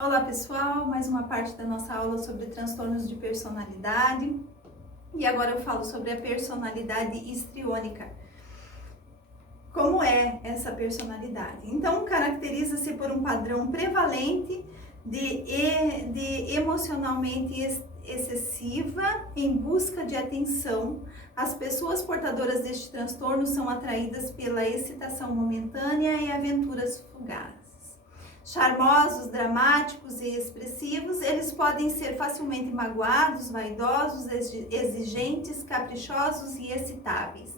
Olá pessoal, mais uma parte da nossa aula sobre transtornos de personalidade e agora eu falo sobre a personalidade histriônica. Como é essa personalidade? Então, caracteriza-se por um padrão prevalente de emocionalmente excessiva em busca de atenção. As pessoas portadoras deste transtorno são atraídas pela excitação momentânea e aventuras fugazes. Charmosos, dramáticos e expressivos, eles podem ser facilmente magoados, vaidosos, exigentes, caprichosos e excitáveis.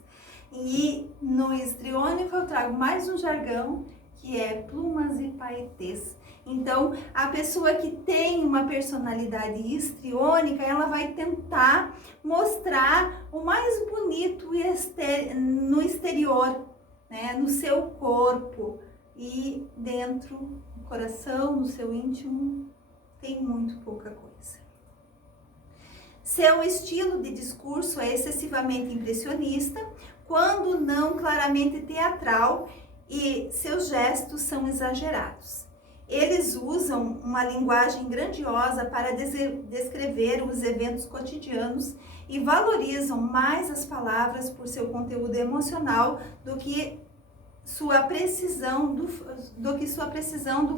E no histriônico eu trago mais um jargão, que é plumas e paetês. Então, a pessoa que tem uma personalidade histriônica, ela vai tentar mostrar o mais bonito no exterior, né, no seu corpo. E dentro do coração, no seu íntimo, tem muito pouca coisa. Seu estilo de discurso é excessivamente impressionista, quando não claramente teatral, e seus gestos são exagerados. Eles usam uma linguagem grandiosa para descrever os eventos cotidianos e valorizam mais as palavras por seu conteúdo emocional do que sua precisão do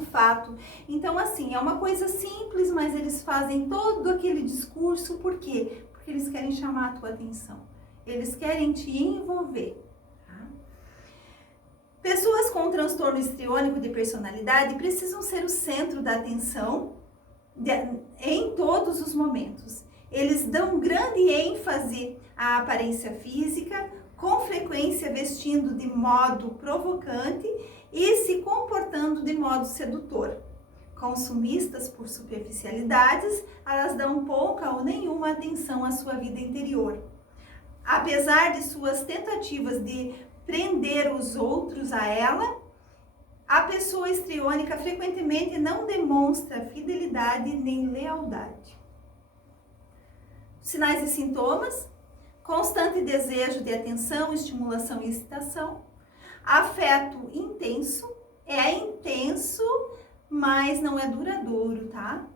fato. Então, assim, é uma coisa simples, mas eles fazem todo aquele discurso, por quê? Porque eles querem chamar a tua atenção, eles querem te envolver. Tá? Pessoas com transtorno histriônico de personalidade precisam ser o centro da atenção em todos os momentos. Eles dão grande ênfase à aparência física, com frequência vestindo de modo provocante e se comportando de modo sedutor. Consumistas por superficialidades, elas dão pouca ou nenhuma atenção à sua vida interior. Apesar de suas tentativas de prender os outros a ela, a pessoa histriônica frequentemente não demonstra fidelidade nem lealdade. Sinais e sintomas: constante desejo de atenção, estimulação e excitação. Afeto intenso, é intenso, mas não é duradouro, tá?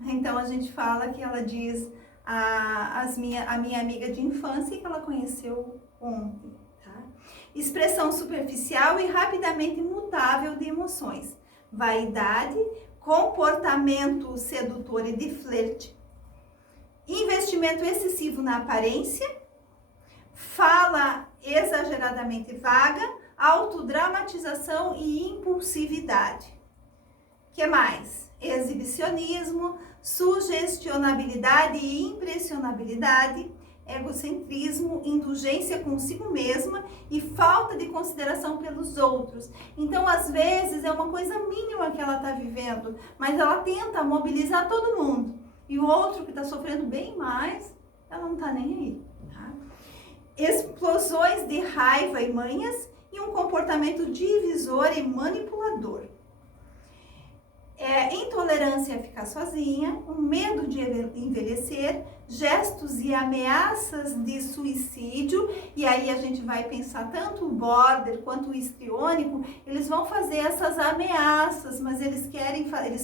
Então a gente fala que ela diz a minha amiga de infância que ela conheceu ontem, tá? Expressão superficial e rapidamente mutável de emoções. Vaidade, comportamento sedutor e de flerte. Investimento excessivo na aparência. Fala exageradamente vaga, autodramatização e impulsividade. Que mais? Exibicionismo, sugestionabilidade e impressionabilidade, egocentrismo, indulgência consigo mesma e falta de consideração pelos outros. Então, às vezes, é uma coisa mínima que ela está vivendo, mas ela tenta mobilizar todo mundo. E o outro que está sofrendo bem mais, ela não está nem aí. Tá? Explosões de raiva e manhas e um comportamento divisor e manipulador. Intolerância a ficar sozinha, um medo de envelhecer, gestos e ameaças de suicídio, e aí a gente vai pensar tanto o border quanto o histriônico, eles vão fazer essas ameaças, mas eles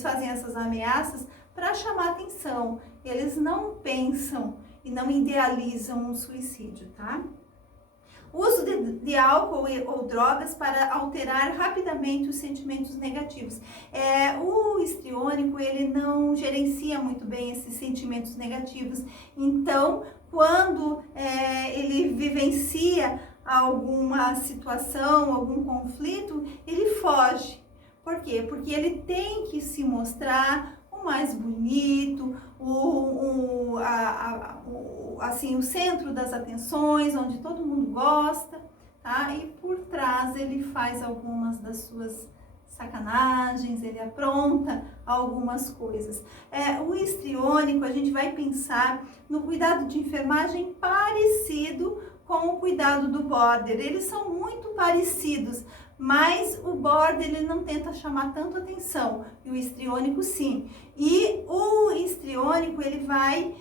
fazem essas ameaças para chamar atenção, eles não pensam e não idealizam um suicídio, tá? Uso de álcool ou drogas para alterar rapidamente os sentimentos negativos. O histriônico, ele não gerencia muito bem esses sentimentos negativos. Então, quando ele vivencia alguma situação, algum conflito, ele foge. Por quê? Porque ele tem que se mostrar o mais bonito, o centro das atenções, onde todo mundo gosta, tá? E por trás ele faz algumas das suas sacanagens, ele apronta algumas coisas. O histriônico, a gente vai pensar no cuidado de enfermagem parecido com o cuidado do border. Eles são muito parecidos, mas o border ele não tenta chamar tanto atenção, e o histriônico sim. E o histriônico ele vai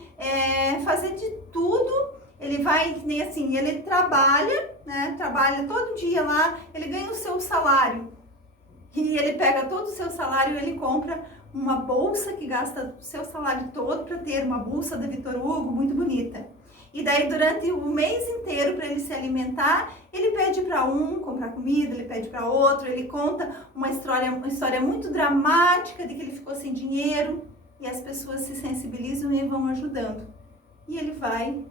fazer de tudo, ele vai, nem assim, ele trabalha, né? Trabalha todo dia lá, ele ganha o seu salário, e ele pega todo o seu salário e ele compra uma bolsa que gasta o seu salário todo para ter uma bolsa da Vitor Hugo muito bonita. E daí, durante o mês inteiro, para ele se alimentar, ele pede para um comprar comida, ele pede para outro, ele conta uma história muito dramática de que ele ficou sem dinheiro, e as pessoas se sensibilizam e vão ajudando. E ele vai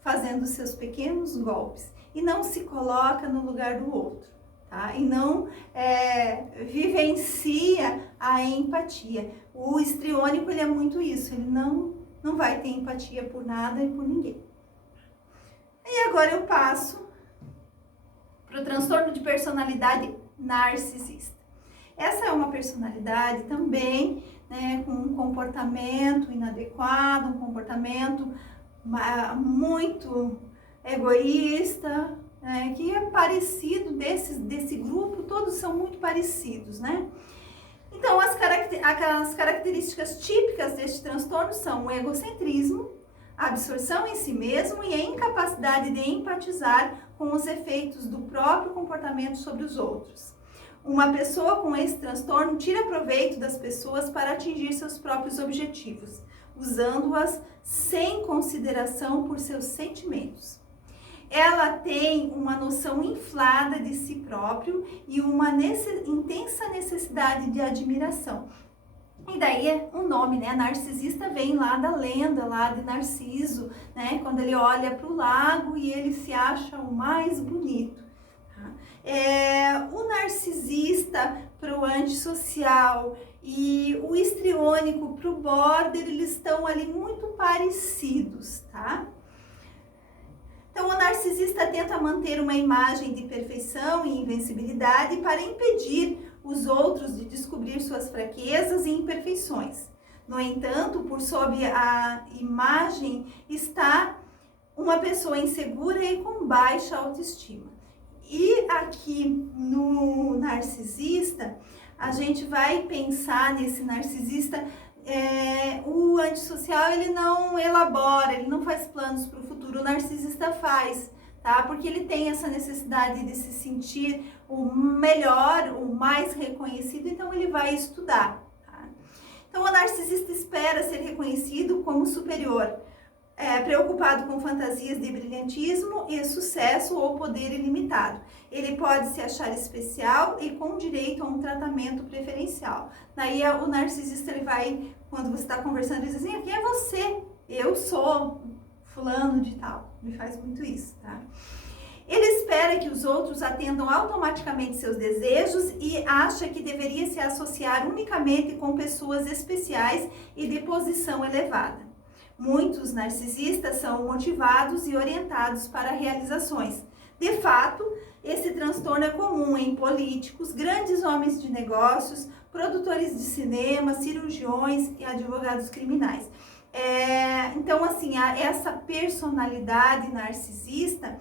fazendo seus pequenos golpes e não se coloca no lugar do outro, tá? E não vivencia a empatia. O histriônico, ele é muito isso, ele não vai ter empatia por nada e por ninguém. E agora eu passo para o transtorno de personalidade narcisista. Essa é uma personalidade também, né, com um comportamento inadequado, um comportamento muito egoísta, né, que é parecido desse grupo, todos são muito parecidos, né? Então, as características típicas deste transtorno são o egocentrismo, a absorção em si mesmo e a incapacidade de empatizar com os efeitos do próprio comportamento sobre os outros. Uma pessoa com esse transtorno tira proveito das pessoas para atingir seus próprios objetivos, usando-as sem consideração por seus sentimentos. Ela tem uma noção inflada de si próprio e uma intensa necessidade de admiração. E daí o nome, né, narcisista, vem lá da lenda, lá de Narciso, né, quando ele olha para o lago e ele se acha o mais bonito. O narcisista para o antissocial e o histriônico para o border, eles estão ali muito parecidos, tá? Então, o narcisista tenta manter uma imagem de perfeição e invencibilidade para impedir os outros de descobrir suas fraquezas e imperfeições. No entanto, por sob a imagem está uma pessoa insegura e com baixa autoestima. E aqui no narcisista, a gente vai pensar nesse narcisista, o antissocial, ele não elabora, ele não faz planos para o futuro, o narcisista faz, tá? Porque ele tem essa necessidade de se sentir o melhor, o mais reconhecido, então ele vai estudar, tá? Então o narcisista espera ser reconhecido como superior, preocupado com fantasias de brilhantismo e sucesso ou poder ilimitado. Ele pode se achar especial e com direito a um tratamento preferencial. Daí o narcisista, ele vai, quando você está conversando, ele diz assim: quem é você? Eu sou fulano de tal. Ele faz muito isso, tá? Ele espera que os outros atendam automaticamente seus desejos e acha que deveria se associar unicamente com pessoas especiais e de posição elevada. Muitos narcisistas são motivados e orientados para realizações. De fato, esse transtorno é comum em políticos, grandes homens de negócios, produtores de cinema, cirurgiões e advogados criminais. Então, assim, essa personalidade narcisista,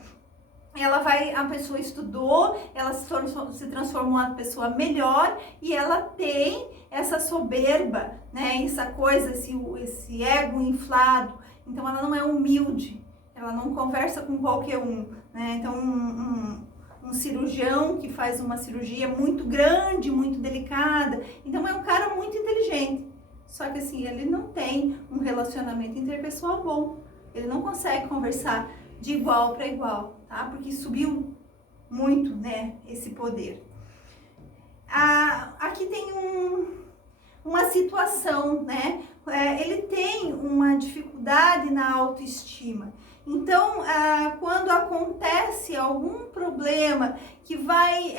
a pessoa estudou, ela se transformou uma pessoa melhor e ela tem essa soberba, né? Essa coisa, esse ego inflado. Então ela não é humilde, ela não conversa com qualquer um, né? Então um cirurgião que faz uma cirurgia muito grande, muito delicada, então é um cara muito inteligente. Só que assim, ele não tem um relacionamento interpessoal bom, ele não consegue conversar de igual para igual, tá? Porque subiu muito, né, esse poder. Aqui tem uma situação, né? Ele tem uma dificuldade na autoestima. Então, quando acontece algum problema que vai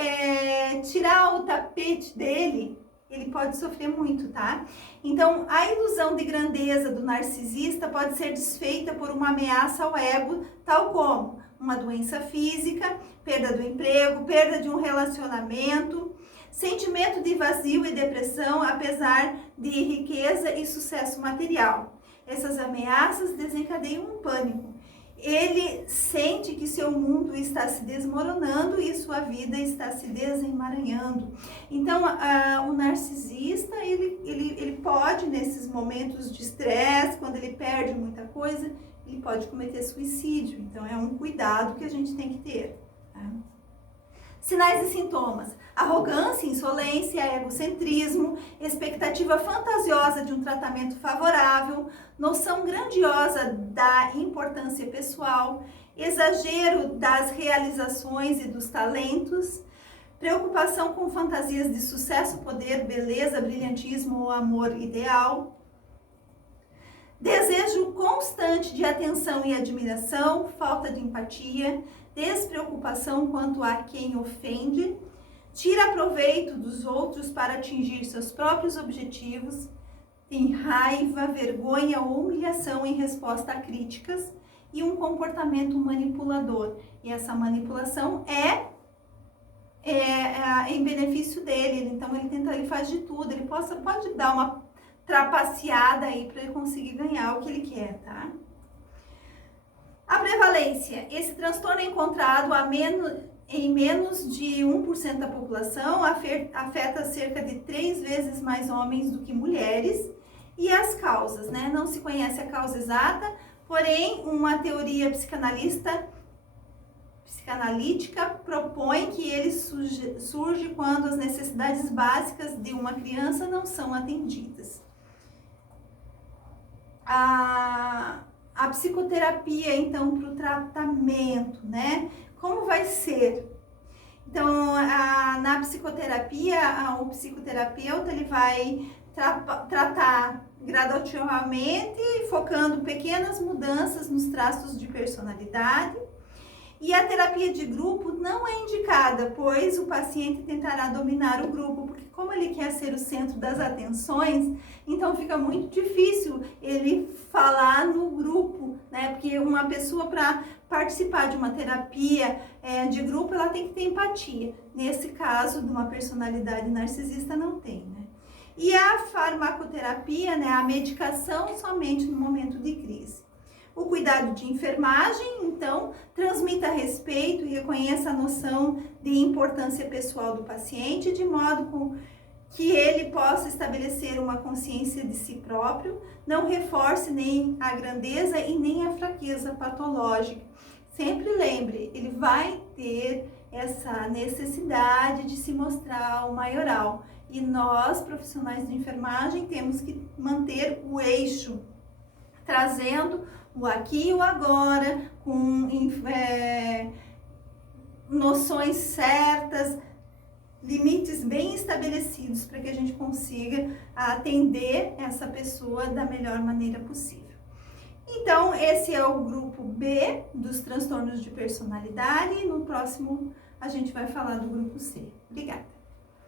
tirar o tapete dele, ele pode sofrer muito, tá? Então, a ilusão de grandeza do narcisista pode ser desfeita por uma ameaça ao ego, tal como uma doença física, perda do emprego, perda de um relacionamento, sentimento de vazio e depressão, apesar de riqueza e sucesso material. Essas ameaças desencadeiam um pânico. Ele sente que seu mundo está se desmoronando e sua vida está se desemaranhando. Então, o narcisista, ele pode, nesses momentos de estresse, quando ele perde muita coisa, ele pode cometer suicídio. Então, é um cuidado que a gente tem que ter, tá? Sinais e sintomas: arrogância, insolência, egocentrismo, expectativa fantasiosa de um tratamento favorável, noção grandiosa da importância pessoal, exagero das realizações e dos talentos, preocupação com fantasias de sucesso, poder, beleza, brilhantismo ou amor ideal, desejo constante de atenção e admiração, falta de empatia, despreocupação quanto a quem ofende, tira proveito dos outros para atingir seus próprios objetivos, tem raiva, vergonha ou humilhação em resposta a críticas e um comportamento manipulador. E essa manipulação é em benefício dele, então ele faz de tudo, ele pode dar uma trapaceada aí para ele conseguir ganhar o que ele quer, tá? A prevalência: esse transtorno é encontrado em menos de 1% da população, afeta cerca de 3 vezes mais homens do que mulheres. E as causas, né? Não se conhece a causa exata, porém uma teoria psicanalítica propõe que ele surge quando as necessidades básicas de uma criança não são atendidas. A psicoterapia, então, para o tratamento, né? Como vai ser? Então, na psicoterapia, o psicoterapeuta ele vai tratar gradativamente, focando pequenas mudanças nos traços de personalidade. E a terapia de grupo não é indicada, pois o paciente tentará dominar o grupo, porque como ele quer ser o centro das atenções, então fica muito difícil ele falar no grupo, né? Porque uma pessoa, para participar de uma terapia de grupo, ela tem que ter empatia. Nesse caso, de uma personalidade narcisista, não tem, né? E a farmacoterapia, né? A medicação somente no momento de crise. O cuidado de enfermagem, então, transmita respeito e reconheça a noção de importância pessoal do paciente, de modo que ele possa estabelecer uma consciência de si próprio, não reforce nem a grandeza e nem a fraqueza patológica. Sempre lembre, ele vai ter essa necessidade de se mostrar o maioral. E nós, profissionais de enfermagem, temos que manter o eixo, trazendo o aqui e o agora, com noções certas, limites bem estabelecidos, para que a gente consiga atender essa pessoa da melhor maneira possível. Então, esse é o grupo B dos transtornos de personalidade, e no próximo a gente vai falar do grupo C. Obrigada!